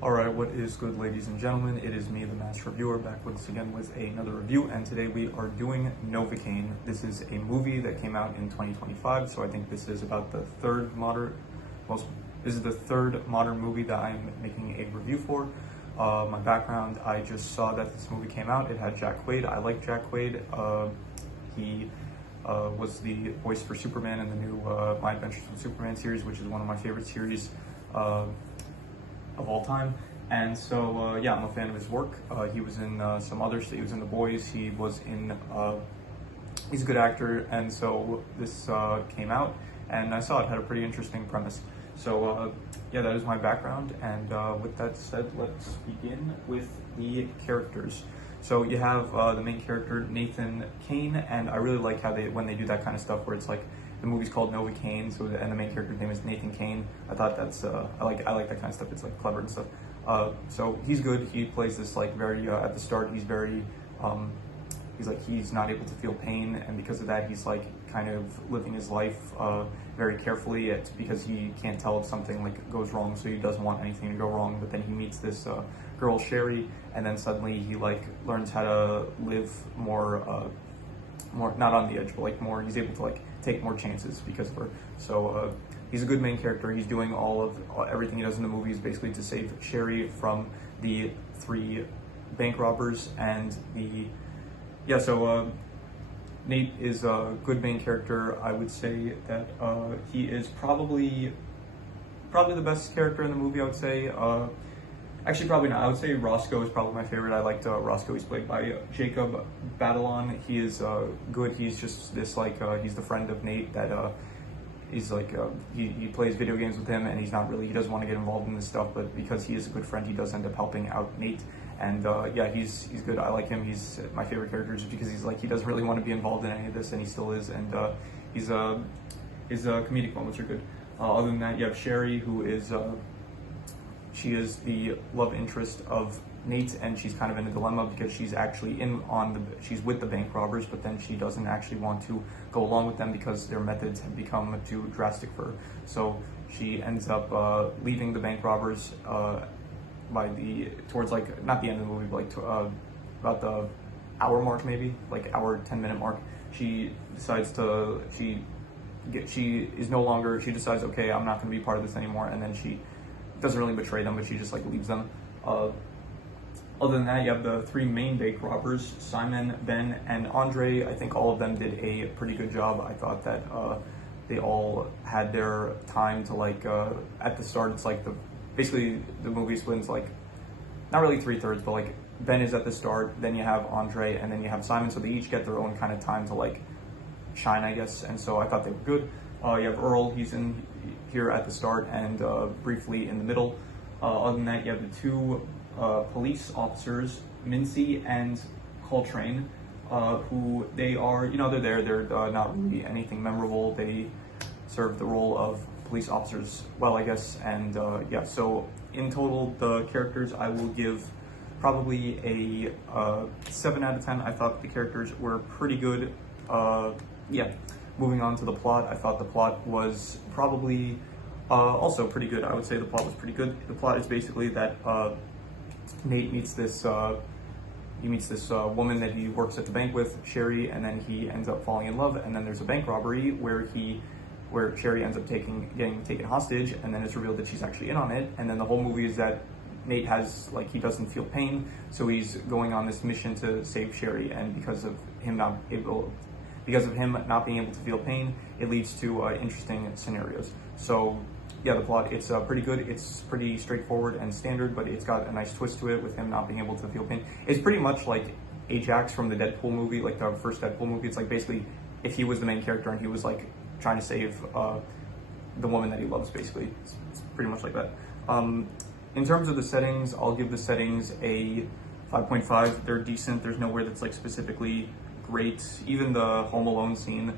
Alright, what is good, ladies and gentlemen? It is me, the Master Reviewer, back once again with another review, and today we are doing Novocaine. This is a movie that came out in 2025, so I think this is about the this is the third modern movie that I'm making a review for. My background, I just saw that this movie came out. It had Jack Quaid. I like Jack Quaid. He was the voice for Superman in the new My Adventures with Superman series, which is one of my favorite series of all time. And so yeah, I'm a fan of his work. He was in some others. He was in The Boys. He was in he's a good actor, and so this came out and I saw it had a pretty interesting premise. So yeah, that is my background, and with that said, let's begin with the characters. So you have the main character, Novocaine, and I really like how when they do that kind of stuff where it's like the movie's called Novocaine, so and the main character's name is Novocaine. I thought that's I like that kind of stuff. It's like clever and stuff. So he's good. He plays this like very at the start. He's very he's not able to feel pain, and because of that, he's like kind of living his life very carefully. It's because he can't tell if something like goes wrong, so he doesn't want anything to go wrong. But then he meets this girl Sherry, and then suddenly he like learns how to live more not on the edge, but like more. He's able to like take more chances because of her. So he's a good main character. He's doing all of everything he does in the movie is basically to save Sherry from the 3 bank robbers, and so Nate is a good main character. I would say that he is probably the best character in the movie, I would say. Actually, probably not. I would say Roscoe is probably my favorite. I liked Roscoe. He's played by Jacob Batalon. He is good. He's just this he's the friend of Nate that he's like he plays video games with him, and he doesn't want to get involved in this stuff, but because he is a good friend, he does end up helping out Nate. And yeah, he's good. I like him. He's my favorite character just because he doesn't really want to be involved in any of this, and he still is. And his comedic moments are good. Other than that, you have Sherry, who is she is the love interest of Nate, and she's kind of in a dilemma because she's actually she's with the bank robbers, but then she doesn't actually want to go along with them because their methods have become too drastic for her. So she ends up leaving the bank robbers towards like not the end of the movie, but like about the hour mark, maybe like hour 10-minute mark. She decides she decides, okay, I'm not going to be part of this anymore, and then she doesn't really betray them, but she just like leaves them. Other than that, you have the 3 main bank robbers, Simon, Ben, and Andre. I think all of them did a pretty good job. I thought that they all had their time to like at the start. It's like basically the movie splits like not really 3/3, but like Ben is at the start, then you have Andre, and then you have Simon. So they each get their own kind of time to like shine, I guess. And so I thought they were good. You have Earl. He's in here at the start and briefly in the middle. Other than that, you have the 2 police officers, Mincy and Coltrane, who they are, they're not really anything memorable. They serve the role of police officers well, I guess. And yeah, so in total, the characters I will give probably a 7 out of 10. I thought the characters were pretty good. Yeah. Moving on to the plot, I thought the plot was probably also pretty good. I would say the plot was pretty good. The plot is basically that Nate meets this woman that he works at the bank with, Sherry, and then he ends up falling in love. And then there's a bank robbery where Sherry ends up getting taken hostage, and then it's revealed that she's actually in on it. And then the whole movie is that Nate he doesn't feel pain, so he's going on this mission to save Sherry, and because of him not being able to feel pain, it leads to interesting scenarios. So yeah, the plot, it's pretty good. It's pretty straightforward and standard, but it's got a nice twist to it with him not being able to feel pain. It's pretty much like Ajax from the Deadpool movie, like the first Deadpool movie. It's like basically if he was the main character and he was like trying to save the woman that he loves, basically. It's pretty much like that. In terms of the settings, I'll give the settings a 5.5. They're decent. There's nowhere that's like specifically great. Even the Home Alone scene,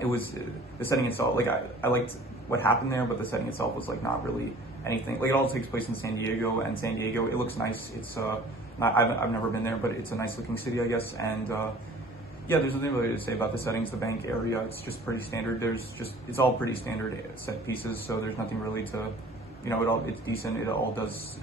it was the setting itself. Like I liked what happened there, but the setting itself was like not really anything. Like it all takes place in San Diego, and San Diego, it looks nice. It's I've never been there, but it's a nice looking city, I guess. And yeah, there's nothing really to say about the settings. The bank area, it's just pretty standard. It's all pretty standard set pieces, so there's nothing really to you know, it's decent. It all does,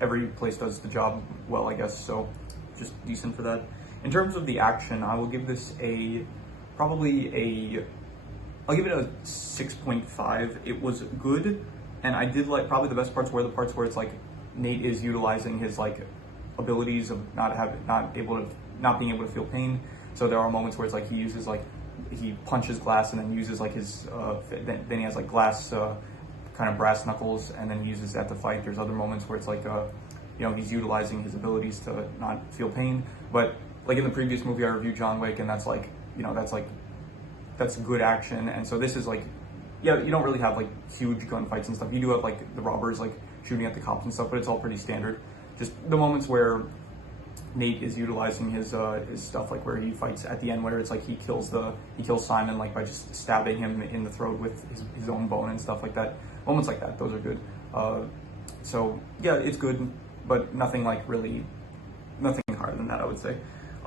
every place does the job well, I guess. So just decent for that. In terms of the action, I will give this I'll give it a 6.5. It was good, and I did like, probably the best parts were the parts where it's like Nate is utilizing his like abilities of not being able to feel pain. So there are moments where it's like he uses like, he punches glass and then uses like his then he has like glass kind of brass knuckles, and then he uses that to fight. There's other moments where it's like you know, he's utilizing his abilities to not feel pain. But like in the previous movie I reviewed, John Wick, and that's like, you know, that's good action. And so this is like, yeah, you don't really have like huge gunfights and stuff. You do have like the robbers like shooting at the cops and stuff, but it's all pretty standard. Just the moments where Nate is utilizing his stuff, like where he fights at the end, where it's like he kills Simon like by just stabbing him in the throat with his own bone and stuff like that. Moments like that, those are good. So yeah, it's good, but nothing higher than that, I would say.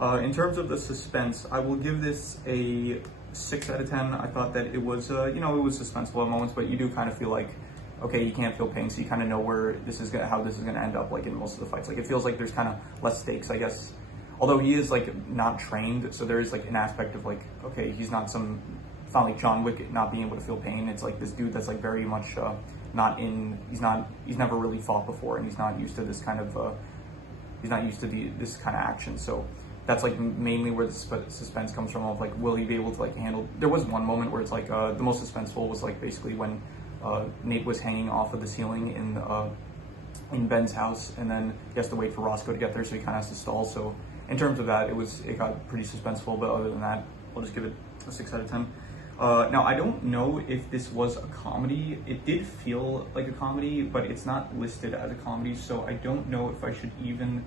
In terms of the suspense, I will give this a 6 out of 10. I thought that it was, you know, it was suspenseful at moments, but you do kind of feel like, okay, you can't feel pain, so you kind of know how this is gonna end up, like in most of the fights. Like it feels like there's kind of less stakes, I guess. Although he is like not trained, so there is like an aspect of like, okay, he's not like John Wick not being able to feel pain. It's like this dude that's like very much he's never really fought before, and he's not used to this kind of this kind of action. So that's like mainly where the suspense comes from, of like, will he be able to like handle. There was one moment where it's like the most suspenseful was like basically when Nate was hanging off of the ceiling in Ben's house, and then he has to wait for Roscoe to get there, so he kind of has to stall. So in terms of that, it got pretty suspenseful, but other than that, I'll just give it a 6 out of 10. Now, I don't know if this was a comedy. It did feel like a comedy, but it's not listed as a comedy, so I don't know if I should even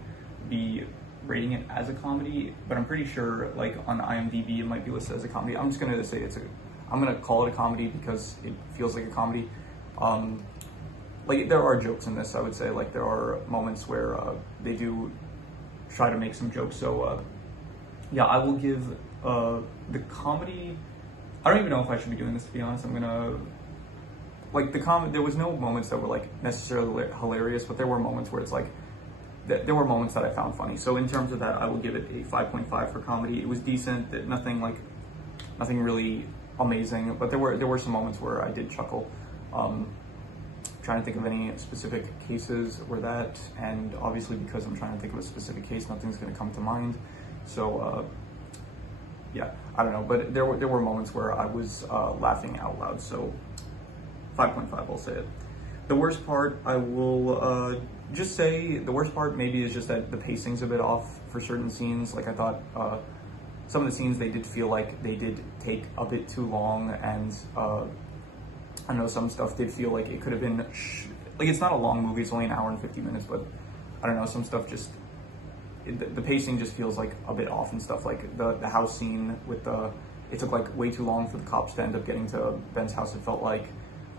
be rating it as a comedy, but I'm pretty sure like on IMDb it might be listed as a comedy. I'm just gonna say I'm gonna call it a comedy because it feels like a comedy. Like there are jokes in this, I would say. Like there are moments where they do try to make some jokes. So yeah, I will give the comedy. I don't even know if I should be doing this, to be honest. I'm gonna like there was no moments that were like necessarily hilarious, but there were moments where it's like there were moments that I found funny. So in terms of that, I will give it a 5.5 for comedy. It was decent. Nothing really amazing, but there were some moments where I did chuckle. Trying to think of any specific cases where that, and obviously because I'm trying to think of a specific case, nothing's going to come to mind. So yeah, I don't know, but there were moments where I was laughing out loud. So 5.5, I'll say it. The worst part, I will just say the worst part maybe is just that the pacing's a bit off for certain scenes. Like I thought some of the scenes, they did feel like they did take a bit too long, and I know some stuff did feel like it could have been like, it's not a long movie, it's only an hour and 50 minutes, but I don't know, some stuff just the pacing just feels like a bit off and stuff. Like the house scene with it took like way too long for the cops to end up getting to Ben's house. It felt like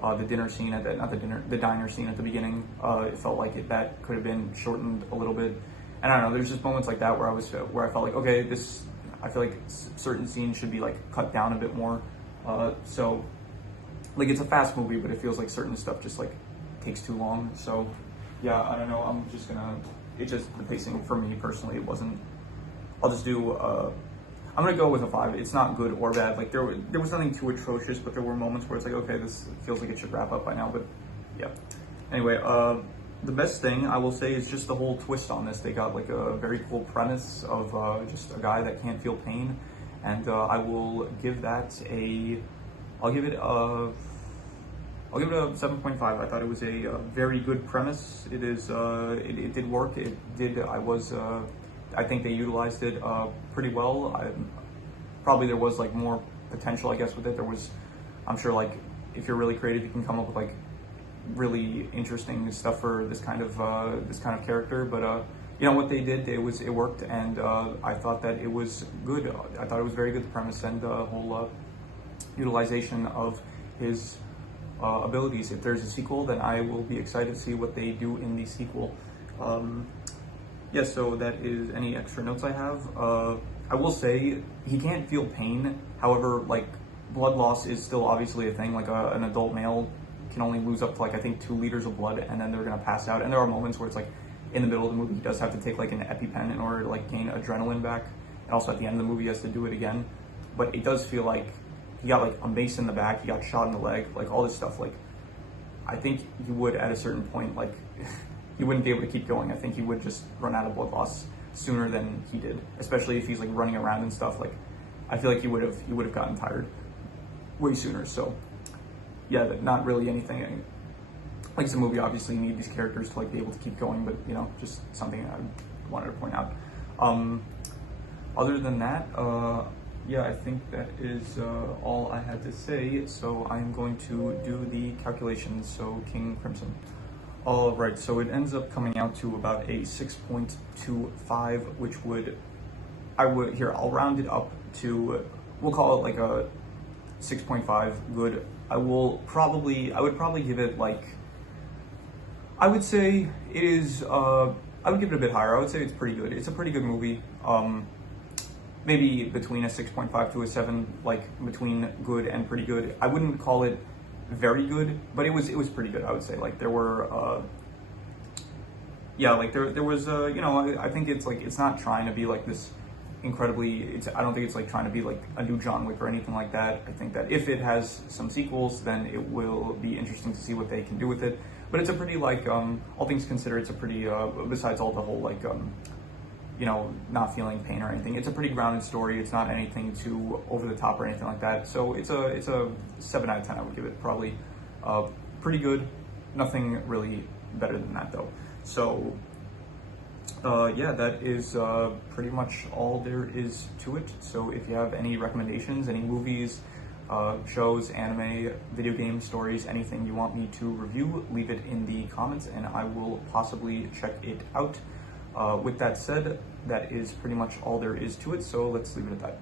the dinner scene the diner scene at the beginning, it felt like that could have been shortened a little bit. And I don't know, there's just moments like that where I felt like, okay, I feel like certain scenes should be like cut down a bit more. So like it's a fast movie, but it feels like certain stuff just like takes too long. So yeah, I don't know, the pacing for me personally, it wasn't. I'll just do I'm gonna go with a 5. It's not good or bad. Like there was nothing too atrocious, but there were moments where it's like, okay, this feels like it should wrap up by now. But yeah. Anyway, the best thing I will say is just the whole twist on this. They got like a very cool premise of just a guy that can't feel pain, and I will give that I'll give it a 7.5. I thought it was a very good premise. It is it did work. I think they utilized it pretty well. Probably there was like more potential, I guess, with it. I'm sure, like if you're really creative, you can come up with like really interesting stuff for this kind of character. But you know what they did, it worked, and I thought that it was good. I thought it was very good, the premise and the whole utilization of his abilities. If there's a sequel, then I will be excited to see what they do in the sequel. Yeah, so that is any extra notes I have. I will say he can't feel pain. However, like blood loss is still obviously a thing. Like an adult male can only lose up to like I think 2 liters of blood, and then they're gonna pass out. And there are moments where it's like in the middle of the movie he does have to take like an EpiPen in order to like gain adrenaline back, and also at the end of the movie he has to do it again. But it does feel like he got like a mace in the back, he got shot in the leg, like all this stuff. Like I think he would at a certain point like he wouldn't be able to keep going. I think he would just run out of blood loss sooner than he did, especially if he's like running around and stuff. Like I feel like he would have gotten tired way sooner. So yeah, not really anything. Like it's a movie, obviously you need these characters to like be able to keep going, but you know, just something I wanted to point out. Other than that, yeah, I think that is all I had to say. So I'm going to do the calculations. So King Crimson. All right, so it ends up coming out to about a 6.25, which I'll round it up to, we'll call it like a 6.5 good. I would probably give it like, I would say it is, I would give it a bit higher. I would say it's pretty good. It's a pretty good movie. Maybe between a 6.5 to a 7, like between good and pretty good. I wouldn't call it very good, but it was pretty good. I would say like there were, yeah, like there was, you know, I think it's like, it's not trying to be like this incredibly, I don't think it's like trying to be like a new John Wick or anything like that. I think that if it has some sequels, then it will be interesting to see what they can do with it. But it's a pretty like, all things considered, it's a pretty, besides all the whole like, you know, not feeling pain or anything, it's a pretty grounded story. It's not anything too over the top or anything like that. So it's a 7 out of 10. I would give it probably pretty good. Nothing really better than that though. So yeah, that is pretty much all there is to it. So if you have any recommendations, any movies, shows, anime, video game stories, anything you want me to review, leave it in the comments and I will possibly check it out. With that said, that is pretty much all there is to it, so let's leave it at that.